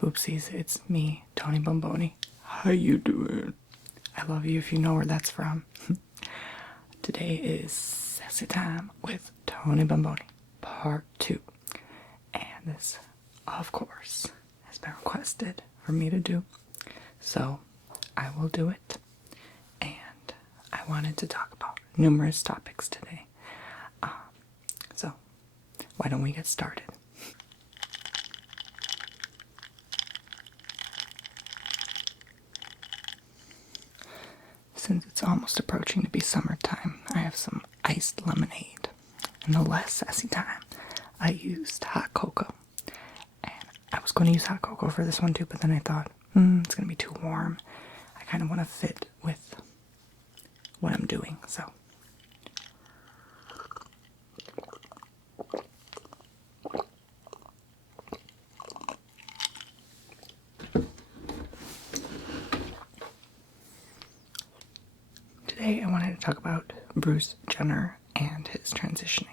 Boopsies, it's me, Tony Bomboni. How you doing? I love you if you know where that's from. Today is Sassy Time with Tony Bomboni, part 2. And this, of course, has been requested for me to do. So, I will do it. And I wanted to talk about numerous topics today. So, why don't we get started? Since it's almost approaching to be summertime, I have some iced lemonade. In the last Sassy Time, I used hot cocoa. And I was going to use hot cocoa for this one too, but then I thought, it's going to be too warm. I kind of want to fit with what I'm doing, so. Today I wanted to talk about Bruce Jenner and his transitioning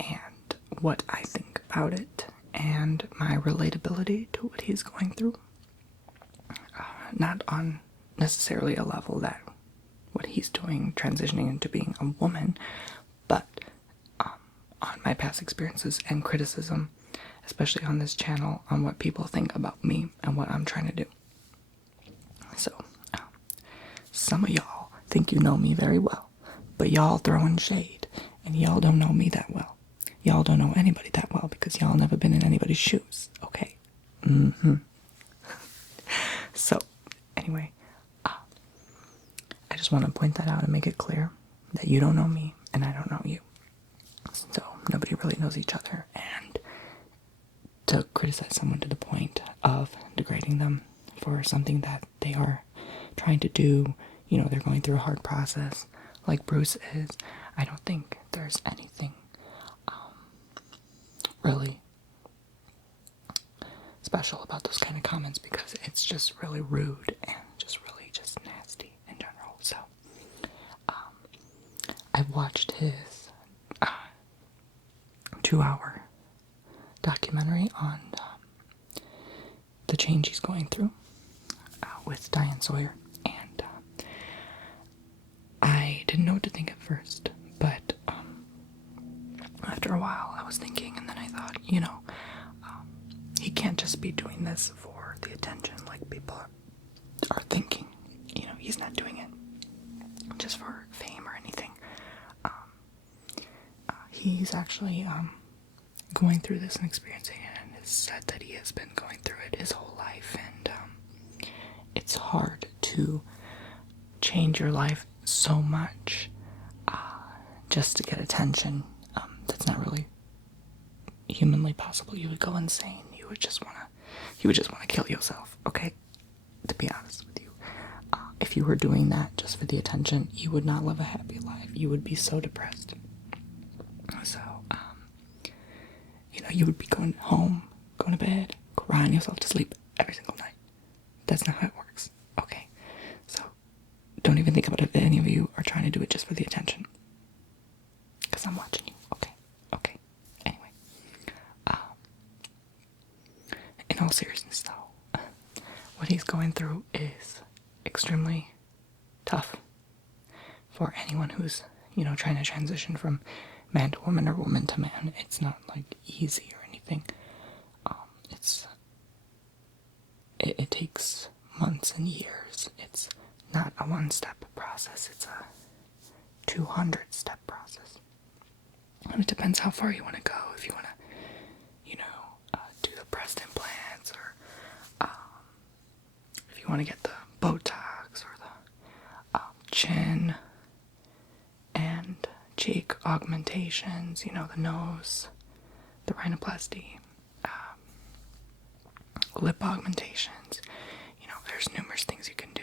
and what I think about it and my relatability to what he's going through. Not on necessarily a level that what he's doing, transitioning into being a woman, but on my past experiences and criticism, especially on this channel, on what people think about me and what I'm trying to do. So, some of y'all think you know me very well, but y'all throwing shade, and y'all don't know me that well. Y'all don't know anybody that well because y'all never been in anybody's shoes, okay? So, anyway, I just want to point that out and make it clear that you don't know me and I don't know you. So, nobody really knows each other, and to criticize someone to the point of degrading them for something that they are trying to do, you know, they're going through a hard process like Bruce is, I don't think there's anything really special about those kind of comments because it's just really rude and just really just nasty in general. So, I watched his 2-hour documentary on the change he's going through with Diane Sawyer. I didn't know what to think at first, but after a while I was thinking, and then I thought, he can't just be doing this for the attention like people are thinking. He's not doing it just for fame or anything. He's actually going through this and experiencing it, and has said that he has been going through it his whole life, and it's hard to change your life so much just to get attention. That's not really humanly possible. You would go insane. You would just want to kill yourself, okay? To be honest with you. If you were doing that just for the attention, you would not live a happy life. You would be so depressed. So, you would be going home, going to bed, crying yourself to sleep every single night. That's not how it works, okay? So, don't even think about it if any of you are trying to do it just for the attention. Because I'm watching you, okay? Anyway. In all seriousness, though, what he's going through is extremely tough for anyone who's, trying to transition from man to woman or woman to man. It's not, easy or anything. It takes months and years. It's not a one-step process. It's a 200-step process. And it depends how far you want to go. If you want to, do the breast implants, or if you want to get the Botox, or the chin and cheek augmentations, the nose, the rhinoplasty, lip augmentations. There's numerous things you can do.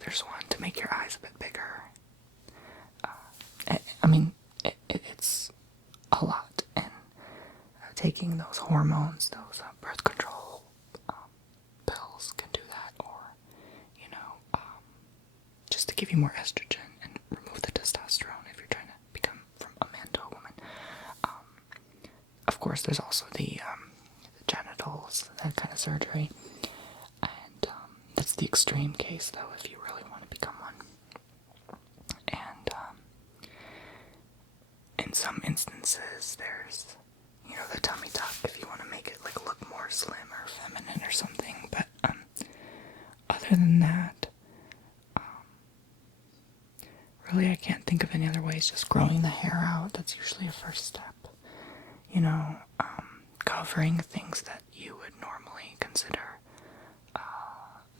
There's one to make your eyes a bit bigger. It's a lot, and taking those hormones, those birth control pills can do that, or, just to give you more estrogen and remove the testosterone if you're trying to become from a man to a woman. Of course, there's also the genital genitals, that kind of surgery. And that's the extreme case, though, if you really want to become one. And in some instances, there's, the tummy tuck if you want to make it like look more slim or feminine or something. But other than that, really, I can't think of any other ways. Just growing the hair out, that's usually a first step. Covering things that you would normally consider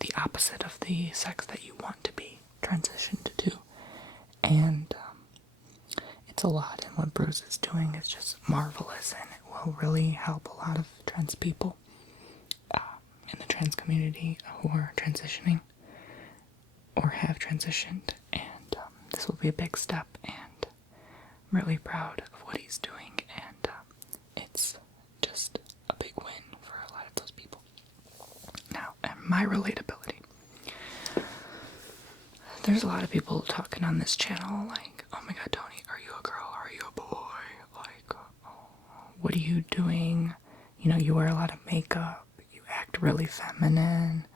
the opposite of the sex that you want to be transitioned to. And it's a lot, and what Bruce is doing is just marvelous, and it will really help a lot of trans people in the trans community who are transitioning or have transitioned. And this will be a big step, and I'm really proud of what he's doing, and it's just a big win for a lot of those people. Now, and my relatability. There's a lot of people talking on this channel like, oh my god, Tony, are you a girl? Are you a boy? Like, what are you doing? You wear a lot of makeup. You act really feminine.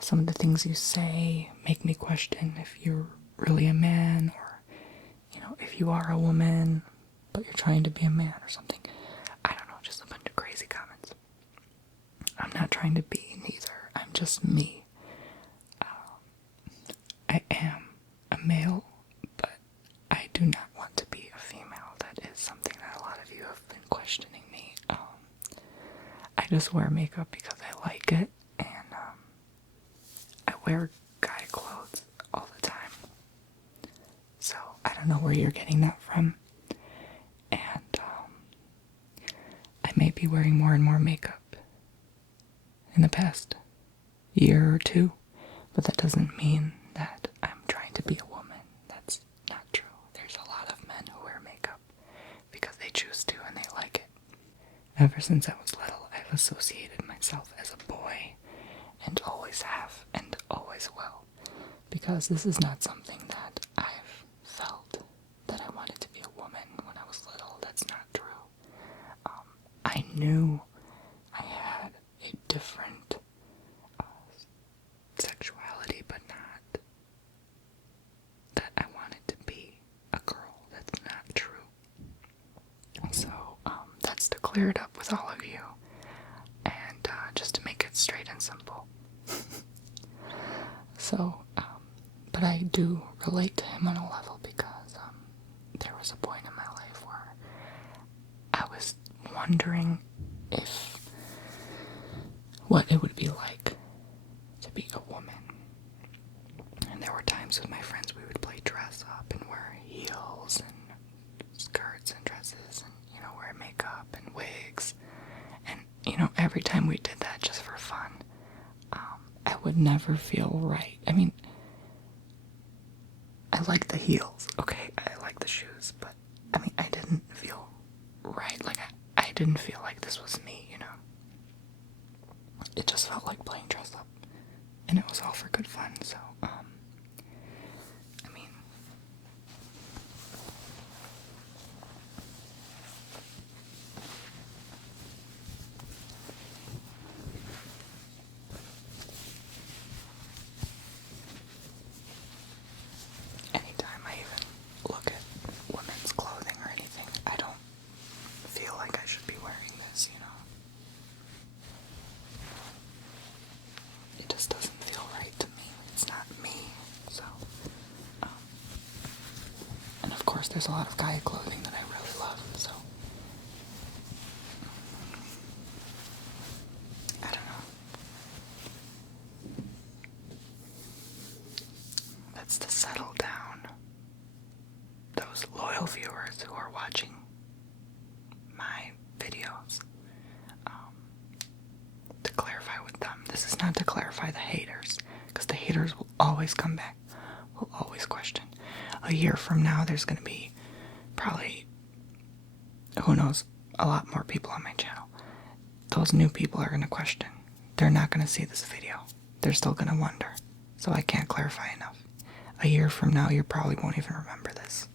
Some of the things you say make me question if you're really a man, or, if you are a woman, but you're trying to be a man or something. I don't know, just a bunch of crazy comments. I'm not trying to be neither. I'm just me. I am a male, but I do not want to be a female. That is something that a lot of you have been questioning me. I just wear makeup because I like it, and I wear guy clothes all the time. So I don't know where you're getting that from. And I may be wearing more and more makeup in the past year or two, but that doesn't mean that I'm trying to be a woman. That's not true. There's a lot of men who wear makeup because they choose to and they like it. Ever since I was little, I've associated myself as a boy, and always have, and always will, because this is not something that I've felt that I wanted to be a woman when I was little. That's not true. I knew I had a different sexuality, but not that I wanted to be a girl. That's not true. So, that's to clear it up with all of you, and just to make it straight and simple. So, but I do relate to him on a level, because there was a point in my life where I was wondering what it would be like to be a woman. And there were times with my friends we would play dress up and wear heels and skirts and dresses and, wear makeup and wigs. And, every time we did that just for fun, I would never feel right. I mean, I like the heels, okay? I like the shoes, but, I didn't feel right. Like, I didn't feel like this was me, It just felt like playing dress up. And it was all for good fun, so, anytime I even look at women's clothing or anything, I don't feel like I should be wearing this, It just doesn't feel right to me. It's not me. So, and of course there's a lot of guy clothing that I really love, so, I don't know. That's to settle down those loyal viewers who are watching my videos. To clarify with them, this is not to clarify the haters, because the haters will always come back, will always question. A year from now, there's going to be probably, who knows, a lot more people on my channel. Those new people are going to question. They're not going to see this video. They're still going to wonder. So I can't clarify enough. A year from now, you probably won't even remember this.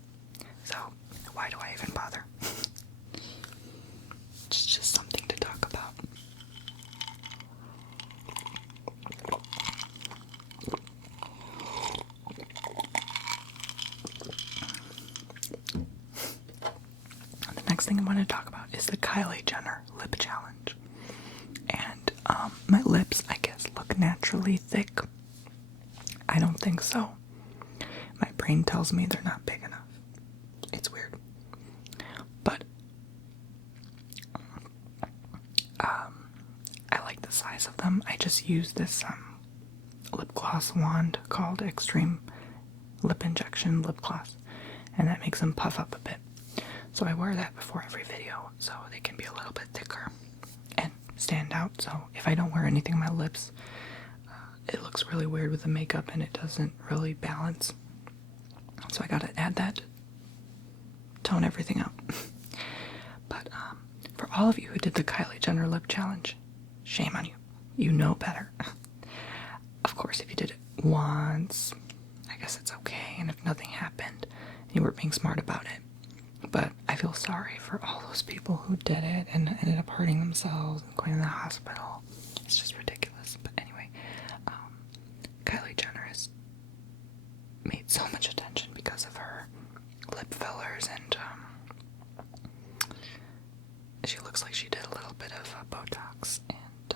So why do I even bother? It's just something to talk about. next thing I want to talk about is the Kylie Jenner lip challenge. And my lips, I guess, look naturally thick. I don't think so. My brain tells me they're not big enough. It's weird. But I like the size of them. I just use this lip gloss wand called Extreme Lip Injection Lip Gloss, and that makes them puff up a bit. So I wear that before every video so they can be a little bit thicker and stand out. So if I don't wear anything on my lips, it looks really weird with the makeup and it doesn't really balance. So I gotta add that, tone everything out. But for all of you who did the Kylie Jenner lip challenge, shame on you. You know better. Of course, if you did it once, I guess it's okay, and if nothing happened, and you were being smart about it. But I feel sorry for all those people who did it and ended up hurting themselves and going to the hospital. It's just ridiculous. But anyway, Kylie Jenner has made so much attention because of her lip fillers, and she looks like she did a little bit of Botox and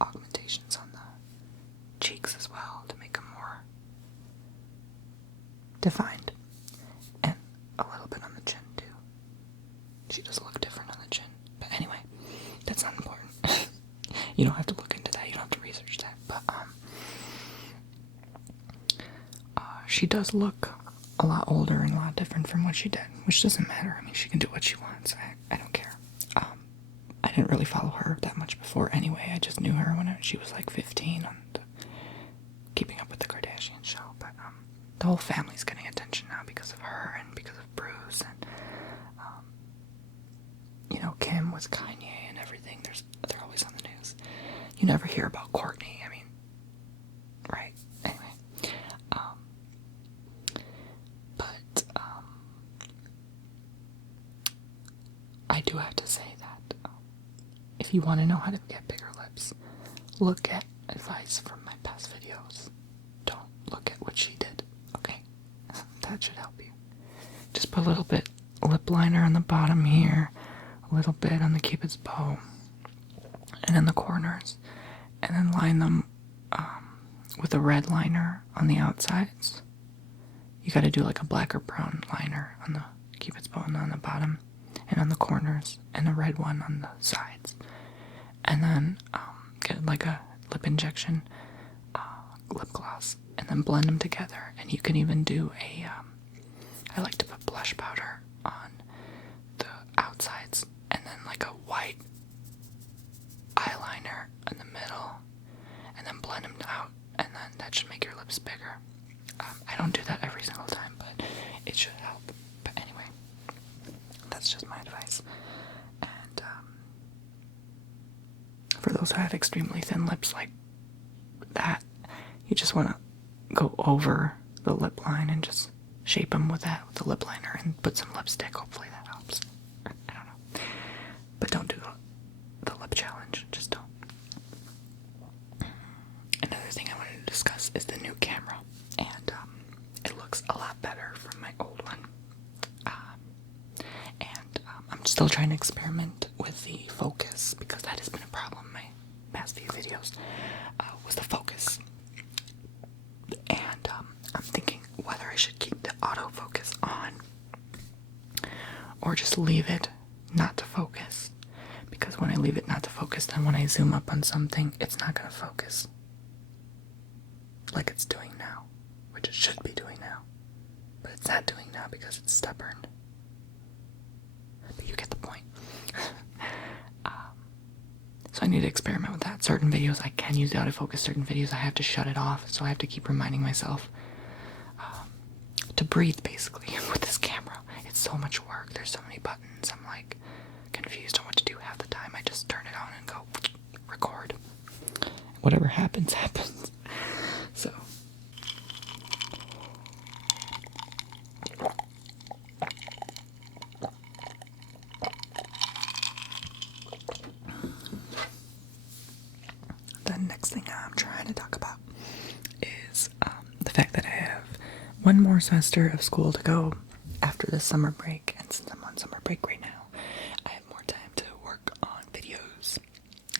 augmentations on the cheeks as well to make them more defined, and a little bit on the chin too. She does look different on the chin, but anyway, that's not important. You don't have to look into that, you don't have to research that, but she does look a lot older and a lot different from what she did, which doesn't matter. I mean, she can do what she wants. I don't care. I didn't really follow her that much before anyway. I just knew her when she was like 15 on the Keeping Up with the Kardashians show. But the whole family's getting attention now because of her and because of Bruce and Kim with Kanye and everything. They're always on the news. You never hear about Courtney. I mean, right? Anyway, I do have to say that if you want to know how to get bigger lips, look at advice from my past videos. Don't look at what she did, okay? That should help you. Just put a little bit lip liner on the bottom here, a little bit on the Cupid's bow, and in the corners, and then line them with a red liner on the outsides. You gotta do like a black or brown liner on the Cupid's bow and on the bottom, and on the corners, and a red one on the sides. And then get like a lip injection lip gloss, and then blend them together. And you can even do I like to put blush powder on the outsides, and then like a white eyeliner in the middle, and then blend them out, and then that should make your lips bigger. I don't do that every single time, but it should help. But anyway, that's just my advice. And for those who have extremely thin lips like that, you just want to go over the lip line and just shape them with the lip liner, and put some lipstick. Hopefully that helps. I don't know. But don't do the lip challenge. Just don't. Another thing I wanted to discuss is the new camera. And it looks a lot better from my old one. I'm still trying to experiment with the focus, because that has been a problem in my past few videos, was the focus. And I'm thinking whether I should keep the autofocus on or just leave it not to focus. Because when I leave it not to focus, then when I zoom up on something, it's not going to focus like it's doing now, which it should be doing now. But it's not doing now because it's stubborn. But you get the point. So I need to experiment with that. Certain videos I can use the autofocus, certain videos I have to shut it off, so I have to keep reminding myself to breathe, basically, with this camera. It's so much work, there's so many buttons, I'm like confused on what to do half the time. I just turn it on and go record. Whatever happens, happens. So the next thing I'm trying to talk about is the fact that I have one more semester of school to go after the summer break, and break right now. I have more time to work on videos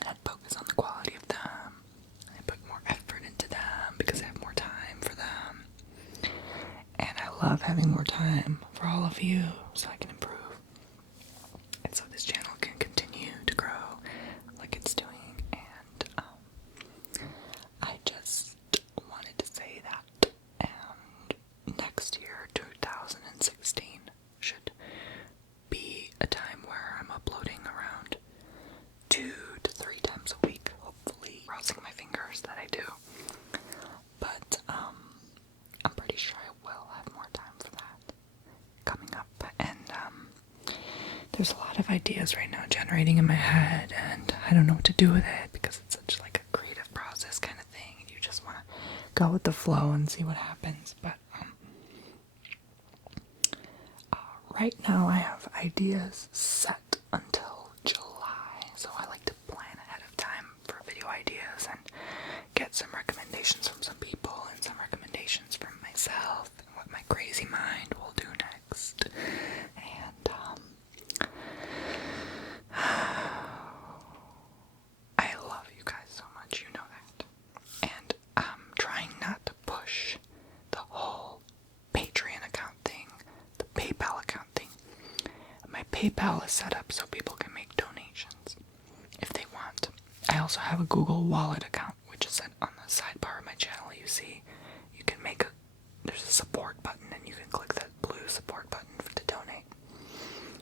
and focus on the quality of them. I put more effort into them because I have more time for them. And I love having more time for all of you so I can improve. And so this channel can continue to grow like it's doing. And I just wanted to say that next year, 2016, should be a time where I'm uploading around 2 to 3 times a week, hopefully. Crossing my fingers that I do. But I'm pretty sure I will have more time for that coming up. And there's a lot of ideas right now generating in my head, and I don't know what to do with it because it's such like a creative process kind of thing, and you just want to go with the flow and see what happens. But right now I have ideas set until July, so I like to plan ahead of time for video ideas and get some recommendations from some people and some recommendations from myself and what my crazy mind will do next. And I love you guys so much, you know that. And I'm trying not to push the whole Patreon account thing, the PayPal account thing. My PayPal is set up so people can make donations if they want. I also have a Google Wallet account, which is set on the sidebar of my channel. You see, you can make there's a support button, and you can click that blue support button to donate.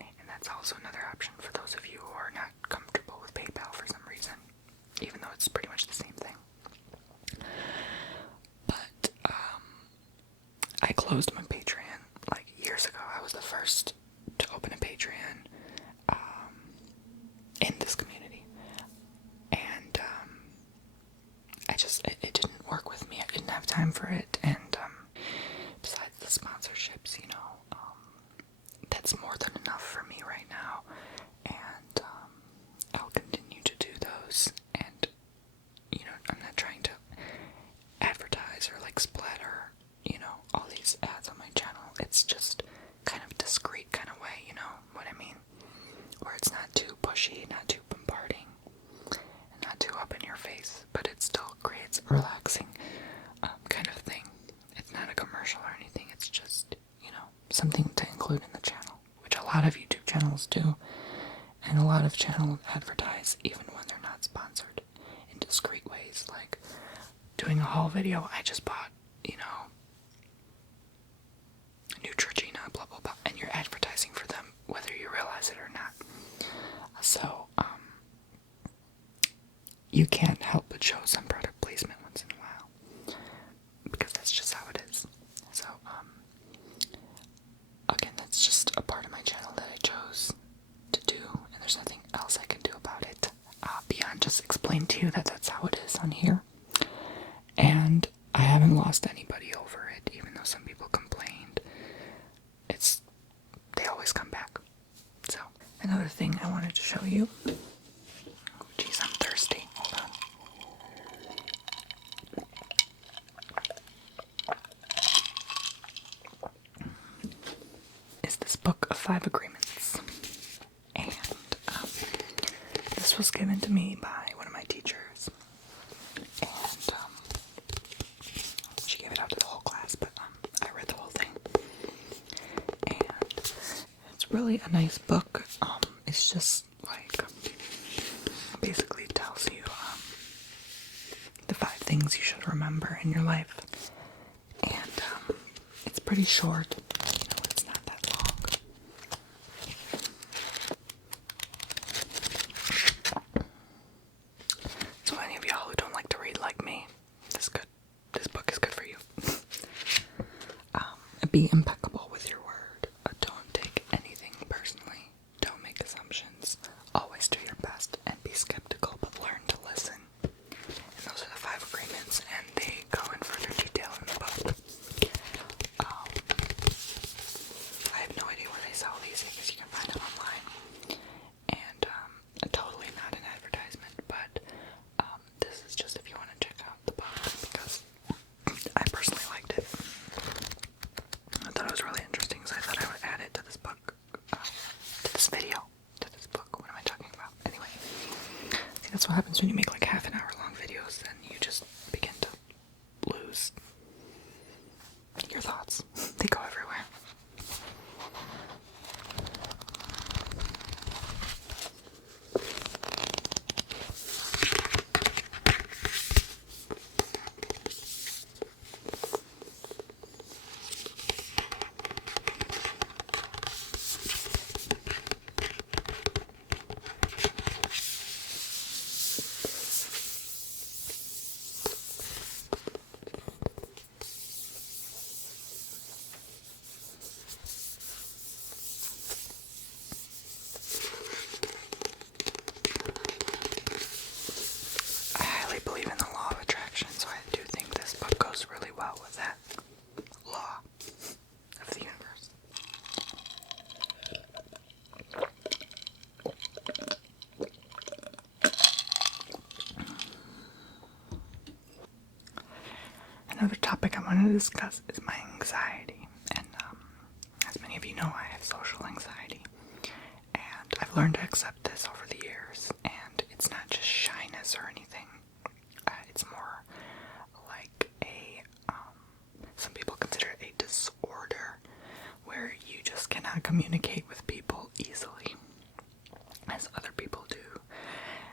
And that's also another option for those of you who are not comfortable with PayPal for some reason, even though it's pretty much the same thing. But I closed my Patreon like years ago. I was the first to open a Patreon in this community, and it didn't work with me. I didn't have time for it, and besides the sponsorships, that's more than enough for me right now, and I'll continue to do those. And I'm not trying to advertise or like splatter all these ads on my channel. It's just kind of discreet kind of way, you know what I mean? Where it's not too pushy, not too bombarding, and not too up in your face, but it still creates a relaxing kind of thing. It's not a commercial or anything, it's just, something to include in the channel, which a lot of YouTube channels do, and a lot of channels advertise even when they're not sponsored in discreet ways, like doing a haul video. I just bought, Neutrogena, blah, blah, blah, and you're advertising for them whether you realize it or not. So, you can't help but show some product placement once in a while, because that's just how it is. So, again, that's just a part of my channel that I chose to do, and there's nothing else I can do about it, beyond just explain to you that that's how it is on here. And I haven't lost anybody over it, even though some people complained. They always come back. So, another thing I wanted to show you. Oh, geez, I'm thirsty. Hold on. Is this book of 5 agreements. And this was given to me by one of my teachers. And she gave it out to the whole class, but I read the whole thing. And it's really a nice book. It's just like basically tells you the 5 things you should remember in your life. And it's pretty short. It's not that long. So any of y'all who don't like to read like me, this book is good for you. Be impeccable with your word. Don't take anything personally. Don't make assumptions. Always do your best and be skeptical, but learn to listen. And those are the 5 agreements, and they go in further detail in the book. That's what happens when you make like half an hour long videos, then you just begin to lose your thoughts. They go everywhere. Believe in the law of attraction, so I do think this book goes really well with that law of the universe. Another topic I want to discuss is my anxiety, and as many of you know, I have social anxiety, and I've learned to accept this over the years, and it's not just shyness or anything. It's more like some people consider it a disorder where you just cannot communicate with people easily as other people do.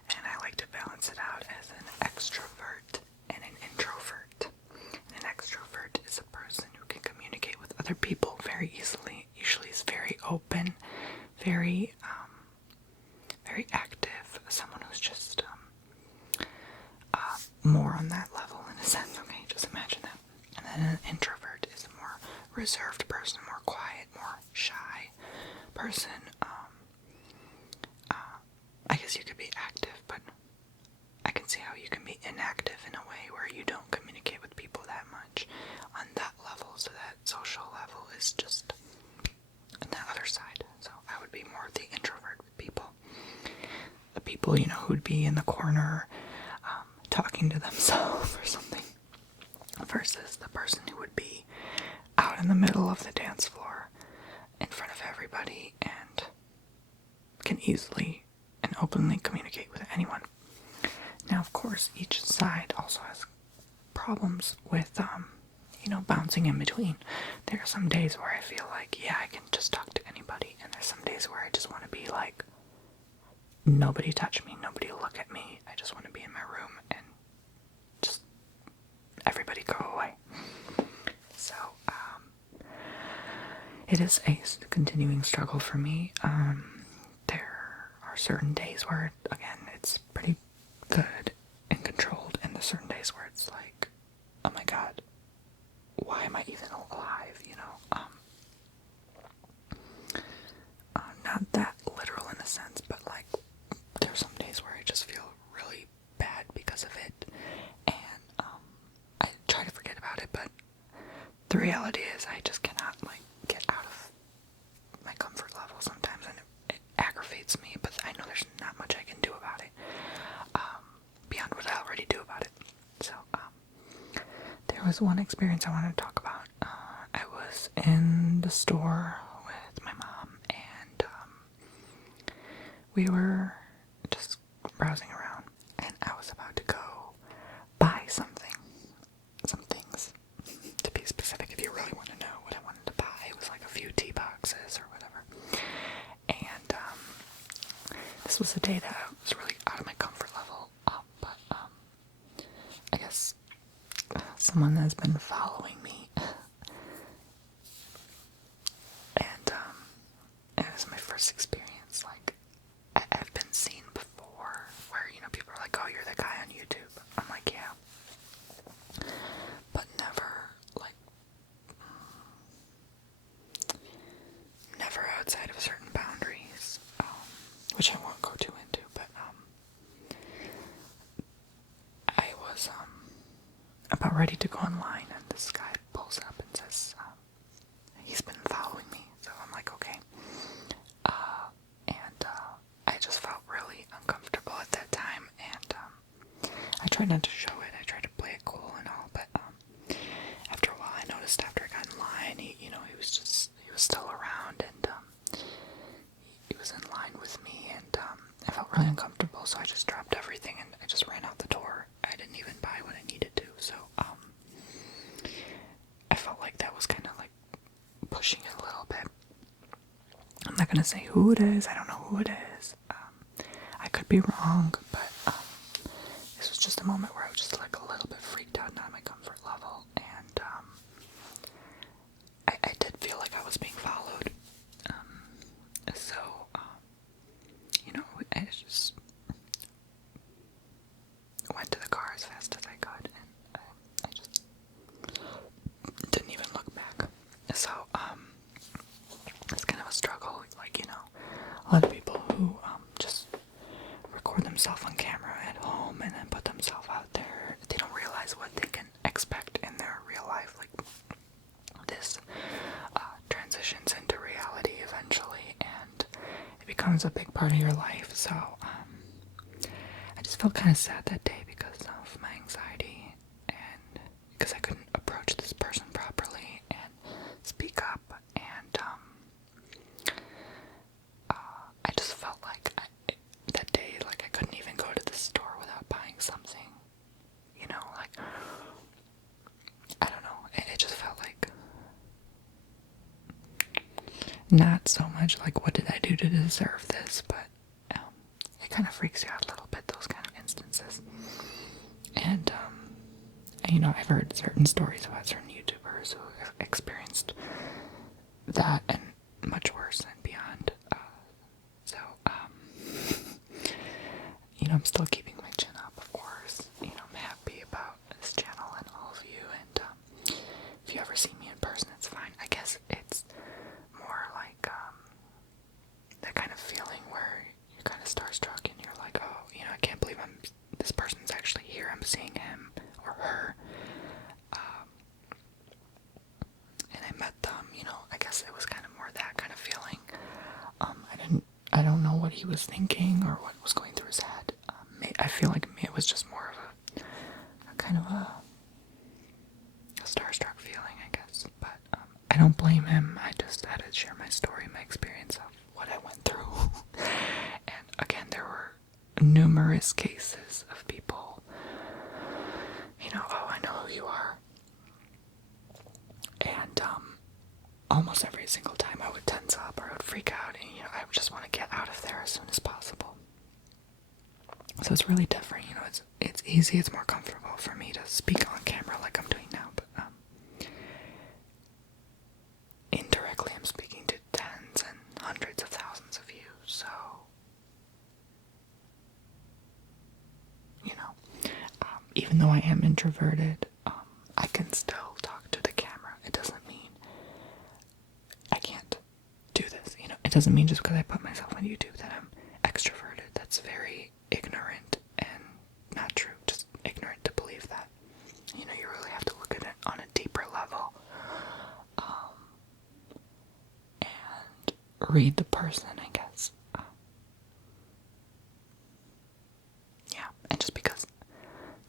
And I like to balance it out as an extrovert and an introvert. And an extrovert is a person who can communicate with other people very easily, usually is very open, very active, someone who's just more on that level in a sense. Okay, just imagine that. And then an introvert is a more reserved person, more quiet, more shy person. I guess you could be active, but I can see how you can be inactive in a way where you don't communicate with people that much on that level, so that social level is just on that other side. So I would be more the introvert with people. The people, who'd be in the corner talking to themselves or something, versus the person who would be out in the middle of the dance floor in front of everybody and can easily and openly communicate with anyone. Now, of course, each side also has problems with, bouncing in between. There are some days where I feel like, yeah, I can just talk to anybody, and there's some days where I just want to be like, nobody touch me, nobody look at me, I just want to be in my room and just everybody go away. So, it is a continuing struggle for me. There are certain days where, again, it's pretty good and controlled, and there's certain days where it's like, oh my god, why am I even alive, not that literal in a sense, but like, there's some days where I just feel really bad because of it, and I try to forget about it, but the reality is I just cannot get out of my comfort level sometimes, and it aggravates me, but I know there's not much I can do about it, beyond what I already do about it. So there was one experience I wanted to talk about. I was in the store with my mom, and we were just browsing around, and I was about to go buy some things, to be specific. If you really want to know what I wanted to buy, it was like a few tea boxes or whatever. And this was a day that I was really out of my comfort level, but I guess someone has been following me, and it was my first experience. Like, I've been seen before where, people are like, oh, you're the guy on YouTube. I'm like, yeah. But never outside of certain boundaries, which I won't go too into, but I was about ready to go online, and this guy pulls up and says, he's been following me. So I'm like, okay. And I just felt really uncomfortable at that time, and I tried not to show it. I tried to play it cool and all, but after a while I noticed after I got in line, he was still around, and he was in line with me, and I felt really uncomfortable, so I just dropped everything and not gonna say who it is. I don't know who it is. I could be wrong, but this was just a moment where I was just like a little bit freaked out, not at my comfort level, and I did feel like I was being followed. So I just went to the car as fast as I could, and I just didn't even look back. So it's kind of a struggle, like, a lot of people who just record themselves on camera at home and then put themselves out there, they don't realize what they can expect in their real life. Like, this transitions into reality eventually, and it becomes a big part of your life. So I just felt kind of sad that day because of my anxiety, and because I couldn't approach this person properly and speak up, and I just felt like that day, like, I couldn't even go to the store without buying something, like, I don't know, it just felt like, not so much like, what did I do to deserve this, but it kind of freaks you out a little bit, those kind of instances. And I've heard certain stories about certain YouTubers who have experienced that and much worse and beyond. So I'm still keeping my chin up, of course. I'm happy about this channel and all of you, and if you ever see me in person, it's fine. I guess it's more like that kind of feeling where you're kind of starstruck and you're like, oh, I can't believe this person's actually here. I'm seeing him or her. And I met them, I guess it was kind of more that kind of feeling. I don't know what he was thinking or what was going through his head. I feel like it was just more of a kind of a starstruck feeling, I guess. But I don't blame him. I just had to share my story, my experience of what I went through. And again, there were numerous cases of people, oh, I know who you are. And almost every single time I would tense up or I would freak out, and I would just want to get out of there as soon as possible. So it's really different, it's easy, it's more comfortable for me to speak on camera like I'm doing now, but indirectly I'm speaking to tens and hundreds of thousands of you, so even though I am introverted, I can still talk to the camera. It doesn't mean I can't do this, it doesn't mean just because I put myself on YouTube that I'm extroverted. That's very ignorant and not true, just ignorant to believe that. You really have to look at it on a deeper level, and read the person, I guess. Yeah, and just because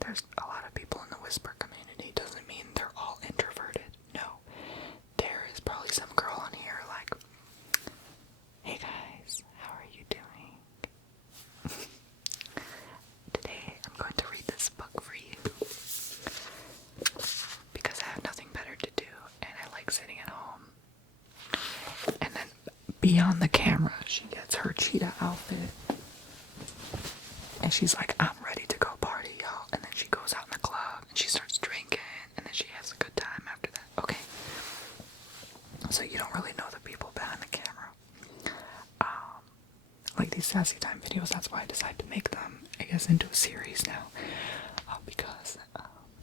there's a lot of people in the whisper community doesn't mean they're all introverted. No, there is probably some girl on here like, hey guys, how are you doing? Today I'm going to read this book for you because I have nothing better to do and I like sitting at home. And then beyond the camera, she gets her cheetah outfit and she's like, I'm ready to go party, y'all. And then she goes out in the club and she starts drinking and then she has a good time after that. Okay, so you don't really know the people behind the camera. Like these Sassy Time videos, that's why I decided to make them, I guess, into a series now, because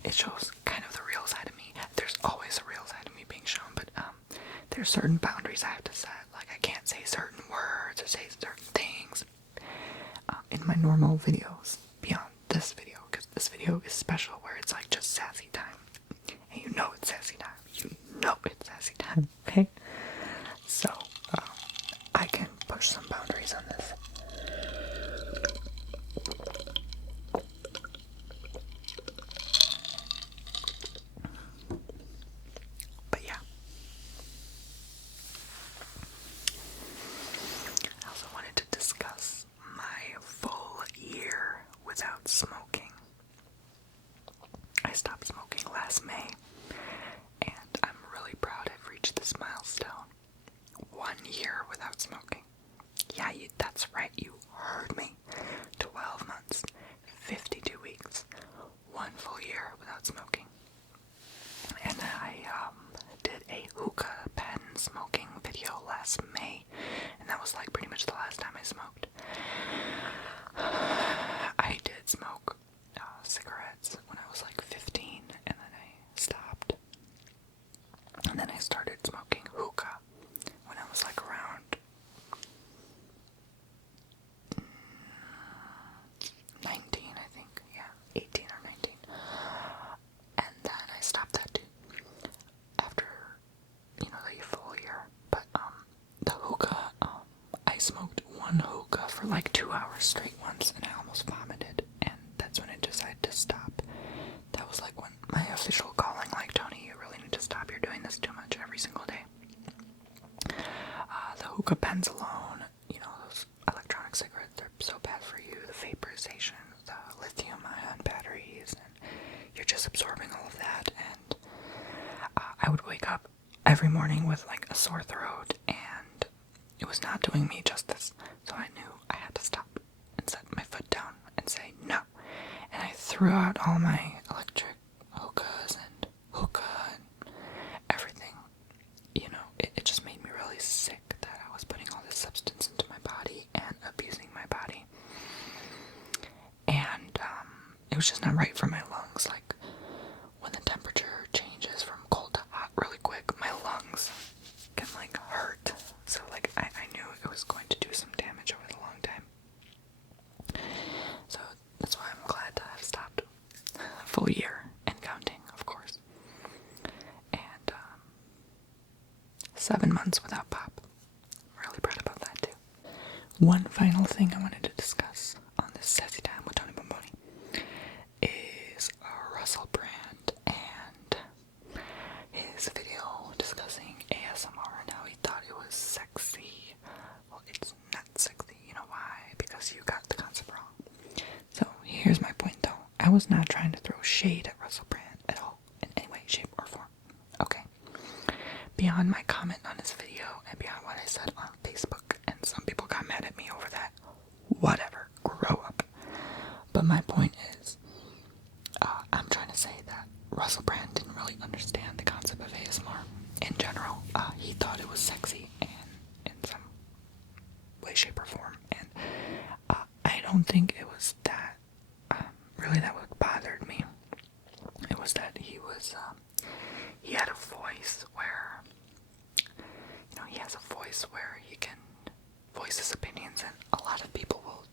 it shows kind of the real side of me. There's always a real side of me being shown, but there's certain boundaries I have to set. Like, I can't say certain words or say certain things in my normal videos beyond this video, because this video is special where it's like just Sassy Time, and you know it's Sassy Time. You know it's Sassy Time, okay? So I can push some boundaries on this. But yeah. I also wanted to discuss my full year without smoking. I stopped smoking last May, and I'm really proud I've reached this last May, and that was like pretty much the last time I smoked. I did smoke cigarettes when I was like 15, and then I stopped. And then I started smoking hookah when I was like around 19, I think. Yeah, 18 or 19. And then I stopped that too after, the full year. But the hookah, I smoked one hookah for like 2 hours straight once, and I almost vomited. And that's when I decided to stop. That was like when my official calling, like, Tony, you really need to stop. You're doing this too much every single day. The hookah pens alone, those electronic cigarettes, they're so bad for you. The vaporization, the lithium-ion batteries, and you're just absorbing all of that. And I would wake up every morning with like a sore throat, and it was not doing me justice. So I knew I had to stop and set my foot down and say no. And I threw out all my electric hookahs and hookah and everything. It just made me really sick that I was putting all this substance into my body and abusing my body. And it was just not right for my lungs. Like, when the temperature changes from cold to hot really quick, my lungs can like hurt. So like I knew it was going to do some damage over the long time. So that's why I'm glad to have stopped a full year and counting, of course. And 7 months without pop. I'm really proud about that too. One final thing I wanted to discuss on this Sassy Time with Tony Bomboni is Russell Brand and his video discussing ASMR and how he thought it was sexy. Well, it's not sexy. You know why? Because you got the concept wrong. So here's my point though. I was not trying to throw shade at Russell Brand at all, in any way, shape, or form. Okay? Beyond my comment on his video and beyond what I said on Facebook, and some people got mad at me over that. Whatever. Grow up. But my point is, I'm trying to say that Russell Brand didn't really understand the concept of ASMR in general. He thought it was sexy in some way, shape, or form. And I don't think it was that, really that what bothered me. It was that he had a voice where, he has a voice where he can voice his opinions, and a lot of people will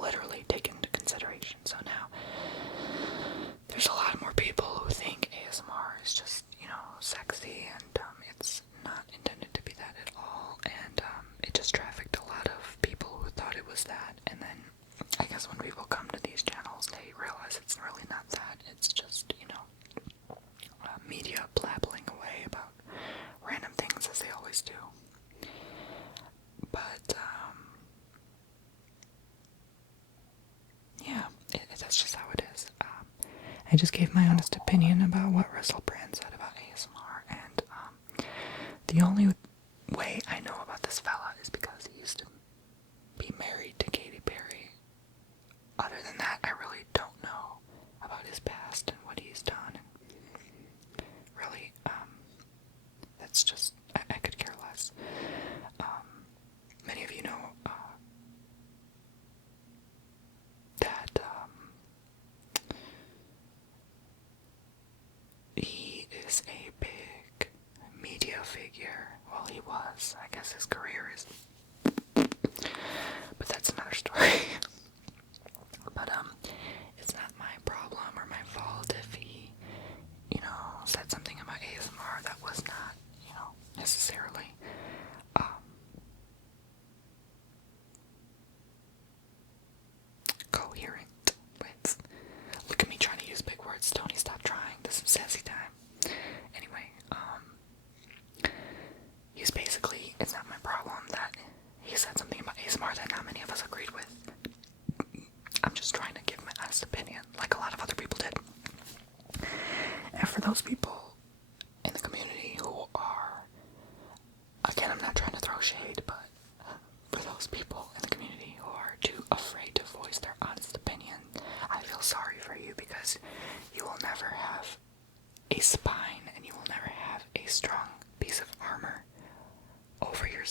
literally take into consideration. So now, there's a lot more people who think ASMR is just, sexy, and it's not intended to be that at all, and it just trafficked a lot of people who thought it was that, and then I guess when people come to these channels, they realize it's really not that. It's just, media blabbling away about random things as they always do. But, yeah, that's just how it is. I just gave my honest opinion about what Russell Brand said about ASMR, and the only way I know about this fella is because he used to be married to Katy Perry. Other than that, I really don't know about his past and what he's done, and really, that's just, I could care less. Many of you know that he is a big media figure. Well, he was. I guess his career is. But that's another story. But, it's not my problem or my fault if he, said something about ASMR that was not, necessarily, coherent with, look at me trying to use big words, Tony, stop trying, this is Sassy Time. Anyway, he's basically, it's not my problem that he said something about ASMR that not many of us agreed with. I'm just trying to give my honest opinion, like a lot of other people did. And for those people in the community who are, again, I'm not trying to throw shade, but for those people in the community who are too afraid to voice their honest opinion, I feel sorry for you, because you will never have a spine and you will never have a strong piece of armor over your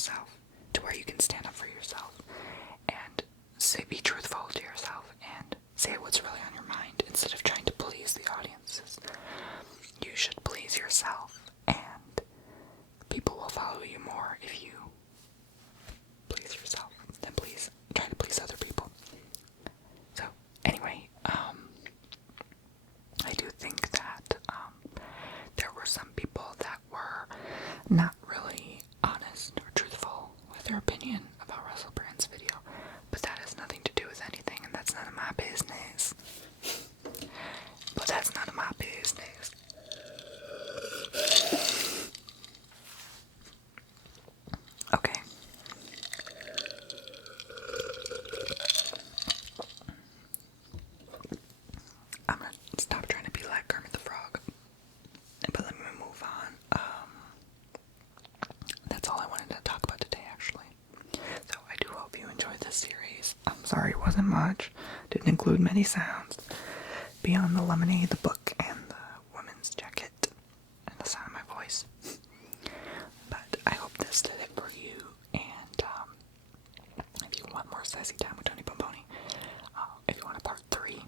wasn't much, didn't include many sounds beyond the lemonade, the book, and the woman's jacket, and the sound of my voice. But I hope this did it for you, and if you want more Sassy Time with Tony Bomboni, if you want a part 3,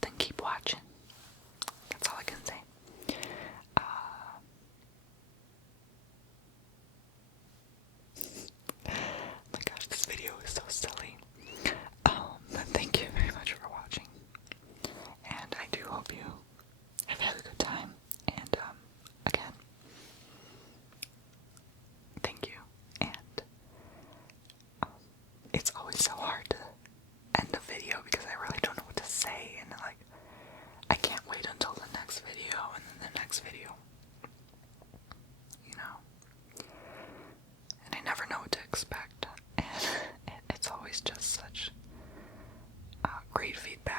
then keep watching. That's all I can say. My gosh, this video is so silly. Thank you very much for watching, and I do hope you have had a good time, and again, thank you, and it's always so hard to end a video because I really don't know what to say, and like, I can't wait until the next video, and then the next video, you know, and I never know what to expect, and it's always just such great feedback.